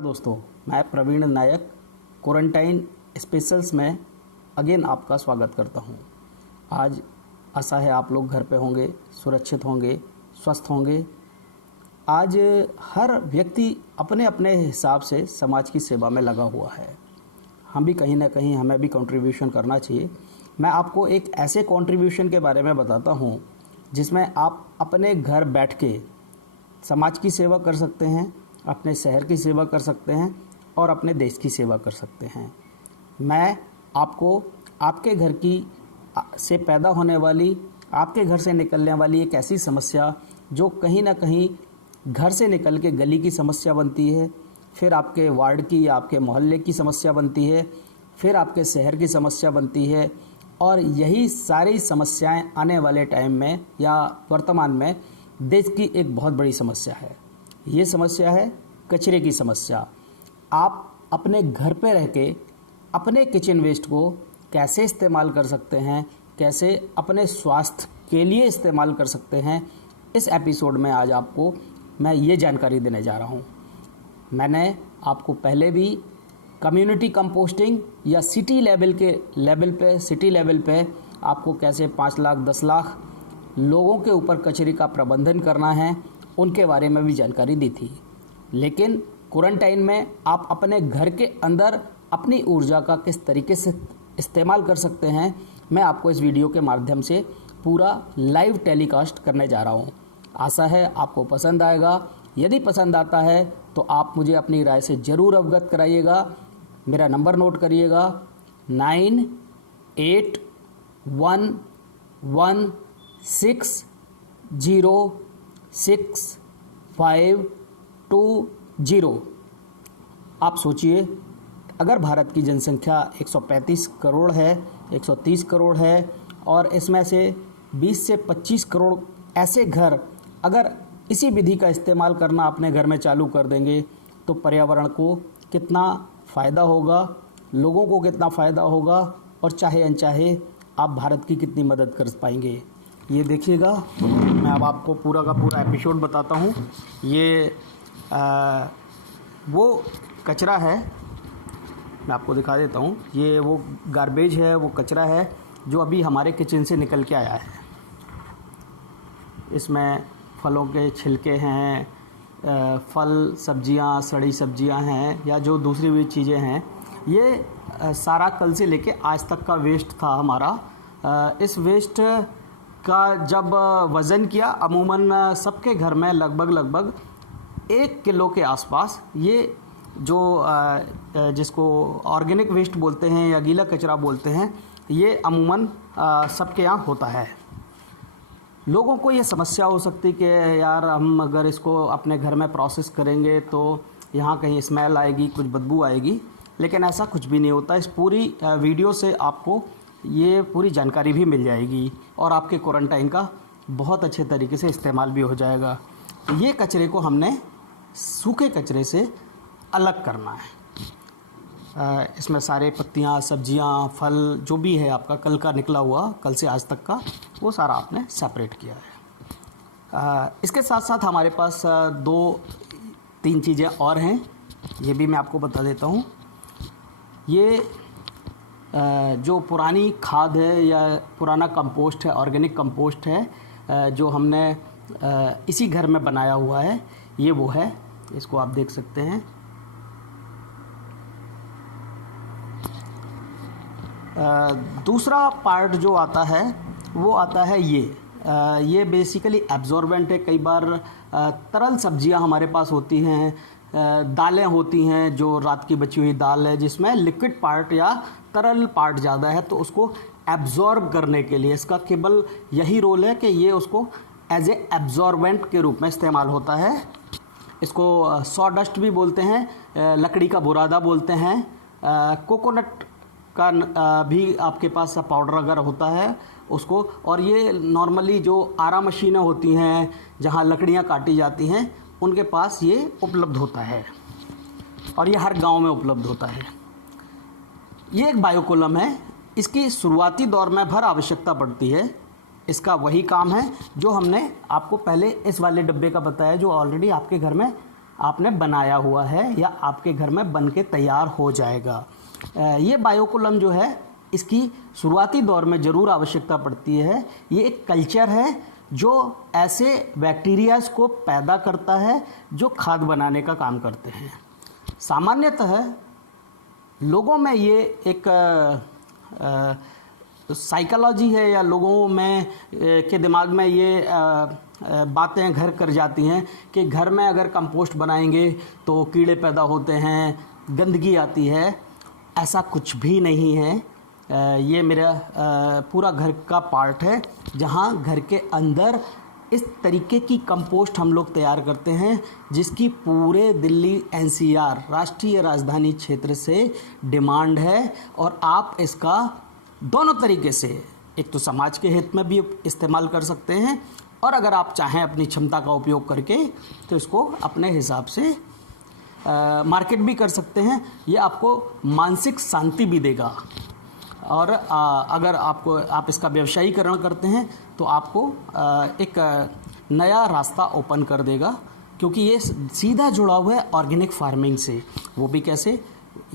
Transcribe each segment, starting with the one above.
दोस्तों, मैं प्रवीण नायक quarantine specials में अगेन आपका स्वागत करता हूं। आज आशा है आप लोग घर पे होंगे, सुरक्षित होंगे, स्वस्थ होंगे। आज हर व्यक्ति अपने अपने हिसाब से समाज की सेवा में लगा हुआ है। हम भी कहीं ना कहीं हमें भी कंट्रीब्यूशन करना चाहिए। मैं आपको एक ऐसे कंट्रीब्यूशन के बारे में बताता हूं जिसमें आप अपने घर बैठ के समाज की सेवा कर सकते हैं, अपने शहर की सेवा कर सकते हैं और अपने देश की सेवा कर सकते हैं। मैं आपको आपके घर की से पैदा होने वाली, आपके घर से निकलने वाली एक ऐसी समस्या जो कहीं ना कहीं घर से निकल के गली की समस्या बनती है, फिर आपके वार्ड की या आपके मोहल्ले की समस्या बनती है, फिर आपके शहर की समस्या बनती है और यही सारी समस्याएं आने वाले टाइम में या वर्तमान में देश की एक बहुत बड़ी समस्या है। ये समस्या है कचरे की समस्या। आप अपने घर पे रह के अपने किचन वेस्ट को कैसे इस्तेमाल कर सकते हैं, कैसे अपने स्वास्थ्य के लिए इस्तेमाल कर सकते हैं, इस एपिसोड में आज आपको मैं ये जानकारी देने जा रहा हूँ। मैंने आपको पहले भी कम्युनिटी कंपोस्टिंग या सिटी लेवल पे आपको कैसे 5 लाख 10 लाख लोगों के ऊपर कचरे का प्रबंधन करना है उनके बारे में भी जानकारी दी थी। लेकिन क्वारंटाइन में आप अपने घर के अंदर अपनी ऊर्जा का किस तरीके से इस्तेमाल कर सकते हैं, मैं आपको इस वीडियो के माध्यम से पूरा लाइव टेलीकास्ट करने जा रहा हूं। आशा है आपको पसंद आएगा। यदि पसंद आता है तो आप मुझे अपनी राय से ज़रूर अवगत कराइएगा। मेरा नंबर नोट करिएगा 9811610650। आप सोचिए, अगर भारत की जनसंख्या 135 करोड़ है, 130 करोड़ है और इसमें से 20 से 25 करोड़ ऐसे घर अगर इसी विधि का इस्तेमाल करना अपने घर में चालू कर देंगे तो पर्यावरण को कितना फ़ायदा होगा, लोगों को कितना फ़ायदा होगा और चाहे अनचाहे आप भारत की कितनी मदद कर पाएंगे। ये देखिएगा, मैं अब आपको पूरा का पूरा एपिसोड बताता हूँ। ये वो कचरा है, मैं आपको दिखा देता हूँ। ये वो गार्बेज है, वो कचरा है जो अभी हमारे किचन से निकल के आया है। इसमें फलों के छिलके हैं, फल सब्जियां, सड़ी सब्जियां हैं या जो दूसरी भी चीज़ें हैं। ये सारा कल से लेके आज तक का वेस्ट था हमारा। इस वेस्ट का जब वज़न किया, अमूमन सबके घर में लगभग 1 किलो के आसपास ये जो जिसको ऑर्गेनिक वेस्ट बोलते हैं या गीला कचरा बोलते हैं, ये अमूमन सबके यहाँ होता है। लोगों को ये समस्या हो सकती कि यार हम अगर इसको अपने घर में प्रोसेस करेंगे तो यहाँ कहीं स्मेल आएगी, कुछ बदबू आएगी, लेकिन ऐसा कुछ भी नहीं होता। इस पूरी वीडियो से आपको ये पूरी जानकारी भी मिल जाएगी और आपके क्वारंटाइन का बहुत अच्छे तरीके से इस्तेमाल भी हो जाएगा। तो ये कचरे को हमने सूखे कचरे से अलग करना है। इसमें सारे पत्तियाँ, सब्जियाँ, फल जो भी है आपका कल का निकला हुआ, कल से आज तक का, वो सारा आपने सेपरेट किया है। इसके साथ साथ हमारे पास 2-3 चीज़ें और हैं, ये भी मैं आपको बता देता हूँ। ये जो पुरानी खाद है या पुराना कंपोस्ट है, ऑर्गेनिक कंपोस्ट है, जो हमने इसी घर में बनाया हुआ है, ये वो है। इसको आप देख सकते हैं। दूसरा पार्ट जो आता है वो आता है ये बेसिकली एब्जॉर्बेंट है। कई बार तरल सब्जियां हमारे पास होती हैं, दालें होती हैं, जो रात की बची हुई दाल है जिसमें लिक्विड पार्ट या तरल पार्ट ज़्यादा है, तो उसको एब्जॉर्ब करने के लिए इसका केवल यही रोल है कि ये उसको एज ए एब्जॉर्बेंट के रूप में इस्तेमाल होता है। इसको सॉडस्ट भी बोलते हैं, लकड़ी का बुरादा बोलते हैं, कोकोनट का भी आपके पास पाउडर अगर होता है उसको। और ये नॉर्मली जो आरा मशीनें होती हैं जहाँ लकड़ियाँ काटी जाती हैं, उनके पास ये उपलब्ध होता है और ये हर गांव में उपलब्ध होता है। ये एक बायोकोलम है। इसकी शुरुआती दौर में भर आवश्यकता पड़ती है। इसका वही काम है जो हमने आपको पहले इस वाले डब्बे का बताया, जो ऑलरेडी आपके घर में आपने बनाया हुआ है या आपके घर में बन के तैयार हो जाएगा। ये बायोकोलम जो है इसकी शुरुआती दौर में ज़रूर आवश्यकता पड़ती है। ये एक कल्चर है जो ऐसे बैक्टीरियाज को पैदा करता है जो खाद बनाने का काम करते हैं। सामान्यतः लोगों में ये एक साइकोलॉजी है या लोगों में के दिमाग में ये बातें घर कर जाती हैं कि घर में अगर कंपोस्ट बनाएंगे तो कीड़े पैदा होते हैं, गंदगी आती है। ऐसा कुछ भी नहीं है। ये मेरा पूरा घर का पार्ट है जहाँ घर के अंदर इस तरीके की कंपोस्ट हम लोग तैयार करते हैं जिसकी पूरे दिल्ली एनसीआर राष्ट्रीय राजधानी क्षेत्र से डिमांड है। और आप इसका दोनों तरीके से, एक तो समाज के हित में भी इस्तेमाल कर सकते हैं और अगर आप चाहें अपनी क्षमता का उपयोग करके तो इसको अपने हिसाब से मार्केट भी कर सकते हैं। ये आपको मानसिक शांति भी देगा और अगर आप इसका व्यवसायीकरण करते हैं तो आपको एक नया रास्ता ओपन कर देगा, क्योंकि ये सीधा जुड़ा हुआ है ऑर्गेनिक फार्मिंग से। वो भी कैसे,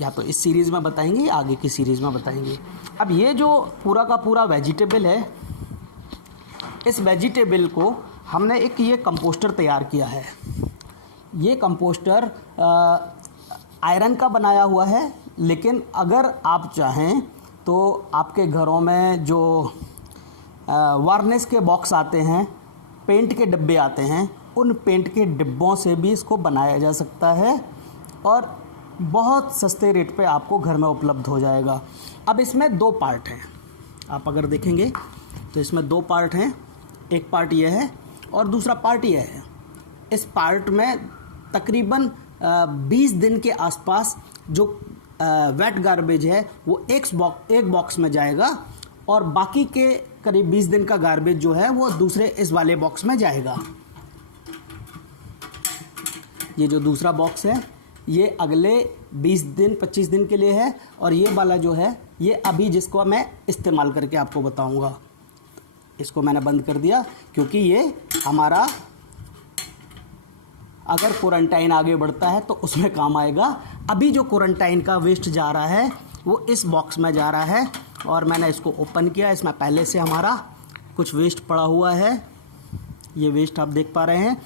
या तो इस सीरीज़ में बताएंगे या आगे की सीरीज़ में बताएंगे। अब ये जो पूरा का पूरा वेजिटेबल है, इस वेजिटेबल को हमने एक ये कंपोस्टर तैयार किया है। ये कंपोस्टर आयरन का बनाया हुआ है, लेकिन अगर आप चाहें तो आपके घरों में जो वार्निश के बॉक्स आते हैं, पेंट के डिब्बे आते हैं, उन पेंट के डिब्बों से भी इसको बनाया जा सकता है और बहुत सस्ते रेट पे आपको घर में उपलब्ध हो जाएगा। अब इसमें दो पार्ट हैं, आप अगर देखेंगे तो इसमें दो पार्ट हैं। एक पार्ट ये है और दूसरा पार्ट ये है। इस पार्ट में तकरीबन 20 दिन के आसपास जो वेट गार्बेज है वो एक बॉक्स में जाएगा और बाकी के करीब 20 दिन का गार्बेज जो है वो दूसरे इस वाले बॉक्स में जाएगा। ये जो दूसरा बॉक्स है ये अगले 20 दिन 25 दिन के लिए है और ये वाला जो है ये अभी जिसको मैं इस्तेमाल करके आपको बताऊंगा। इसको मैंने बंद कर दिया क्योंकि ये हमारा अगर क्वारंटाइन आगे बढ़ता है तो उसमें काम आएगा। अभी जो क्वारंटाइन का वेस्ट जा रहा है वो इस बॉक्स में जा रहा है और मैंने इसको ओपन किया। इसमें पहले से हमारा कुछ वेस्ट पड़ा हुआ है, ये वेस्ट आप देख पा रहे हैं,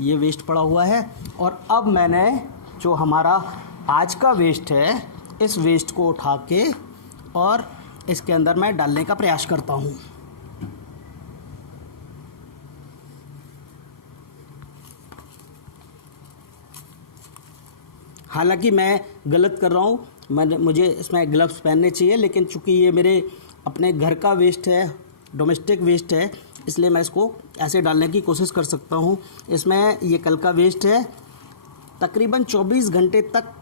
ये वेस्ट पड़ा हुआ है। और अब मैंने जो हमारा आज का वेस्ट है, इस वेस्ट को उठा के और इसके अंदर मैं डालने का प्रयास करता हूँ। हालांकि मैं गलत कर रहा हूँ, मुझे इसमें ग्लव्स पहनने चाहिए, लेकिन चूंकि ये मेरे अपने घर का वेस्ट है, डोमेस्टिक वेस्ट है, इसलिए मैं इसको ऐसे डालने की कोशिश कर सकता हूँ। इसमें ये कल का वेस्ट है। तकरीबन 24 घंटे तक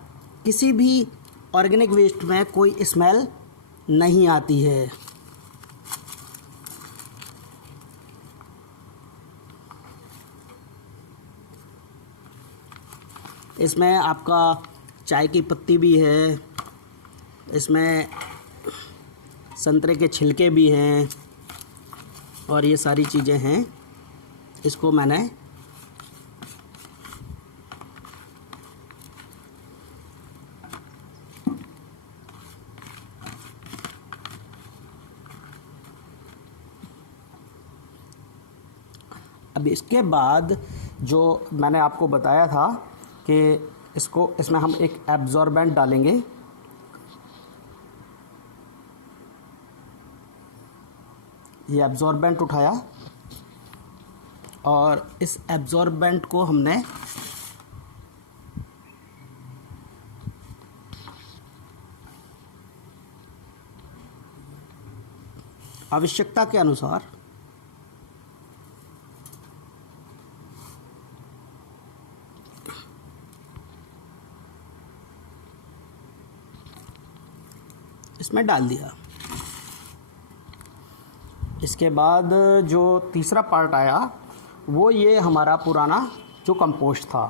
किसी भी ऑर्गेनिक वेस्ट में कोई स्मेल नहीं आती है। इसमें आपका चाय की पत्ती भी है, इसमें संतरे के छिलके भी हैं और ये सारी चीज़ें हैं। इसको मैंने अब इसके बाद जो मैंने आपको बताया था कि इसमें हम एक एब्जॉर्बेंट डालेंगे। ये एब्जॉर्बेंट उठाया और इस एब्जॉर्बेंट को हमने आवश्यकता के अनुसार इसमें डाल दिया। इसके बाद जो तीसरा पार्ट आया वो ये हमारा पुराना जो कंपोस्ट था।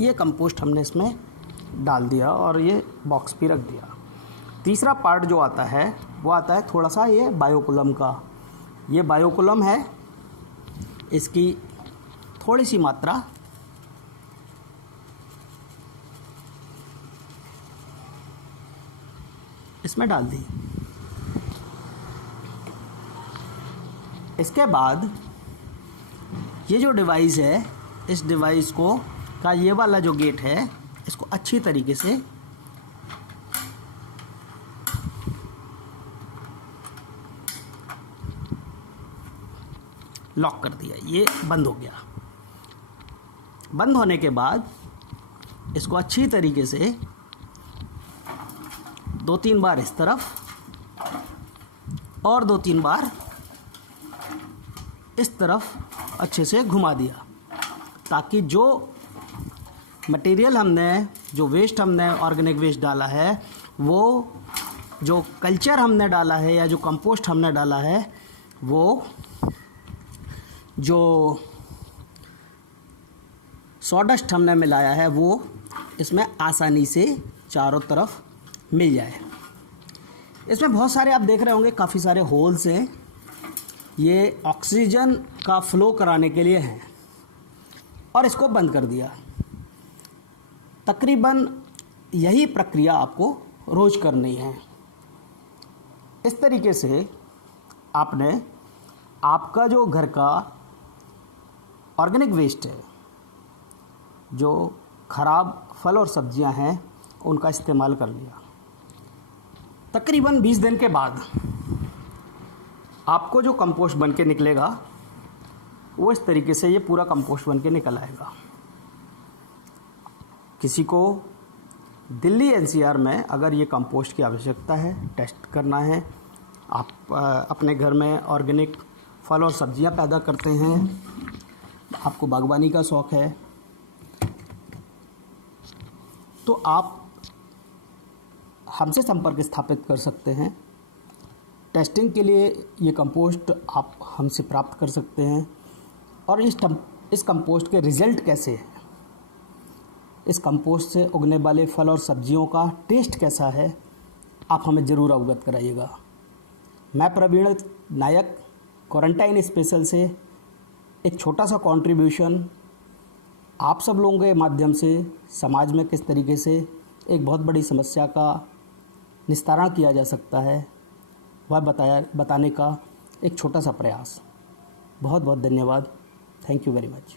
ये कंपोस्ट हमने इसमें डाल दिया और ये बॉक्स भी रख दिया। तीसरा पार्ट जो आता है वो आता है थोड़ा सा ये बायोकुलम का। ये बायोकुलम है, इसकी थोड़ी सी मात्रा इसमें डाल दी। इसके बाद ये जो डिवाइस है, इस डिवाइस को का ये वाला जो गेट है, इसको अच्छी तरीके से लॉक कर दिया। ये बंद हो गया। बंद होने के बाद इसको अच्छी तरीके से 2-3 बार इस तरफ और 2-3 बार इस तरफ अच्छे से घुमा दिया, ताकि जो मटेरियल हमने, जो वेस्ट हमने ऑर्गेनिक वेस्ट डाला है, वो जो कल्चर हमने डाला है या जो कंपोस्ट हमने डाला है, वो जो सॉडस्ट हमने मिलाया है वो इसमें आसानी से चारों तरफ मिल जाए। इसमें बहुत सारे आप देख रहे होंगे, काफ़ी सारे होल्स हैं। ये ऑक्सीजन का फ्लो कराने के लिए हैं और इसको बंद कर दिया। तकरीबन यही प्रक्रिया आपको रोज़ करनी है। इस तरीके से आपने आपका जो घर का ऑर्गेनिक वेस्ट है, जो ख़राब फल और सब्जियां हैं, उनका इस्तेमाल कर लिया। तकरीबन 20 दिन के बाद आपको जो कंपोस्ट बन के निकलेगा वो इस तरीके से ये पूरा कंपोस्ट बन के निकल आएगा। किसी को दिल्ली एनसीआर में अगर ये कंपोस्ट की आवश्यकता है, टेस्ट करना है, आप अपने घर में ऑर्गेनिक फल और सब्जियां पैदा करते हैं, आपको बागवानी का शौक़ है, तो आप हमसे संपर्क स्थापित कर सकते हैं। टेस्टिंग के लिए ये कंपोस्ट आप हमसे प्राप्त कर सकते हैं। और इस कंपोस्ट के रिज़ल्ट कैसे है, इस कंपोस्ट से उगने वाले फल और सब्जियों का टेस्ट कैसा है, आप हमें ज़रूर अवगत कराइएगा। मैं प्रवीण नायक क्वारंटाइन स्पेशल से एक छोटा सा कंट्रीब्यूशन आप सब लोगों के माध्यम से समाज में किस तरीके से एक बहुत बड़ी समस्या का निस्तारण किया जा सकता है, वह बताने का एक छोटा सा प्रयास। बहुत बहुत धन्यवाद। Thank you very much.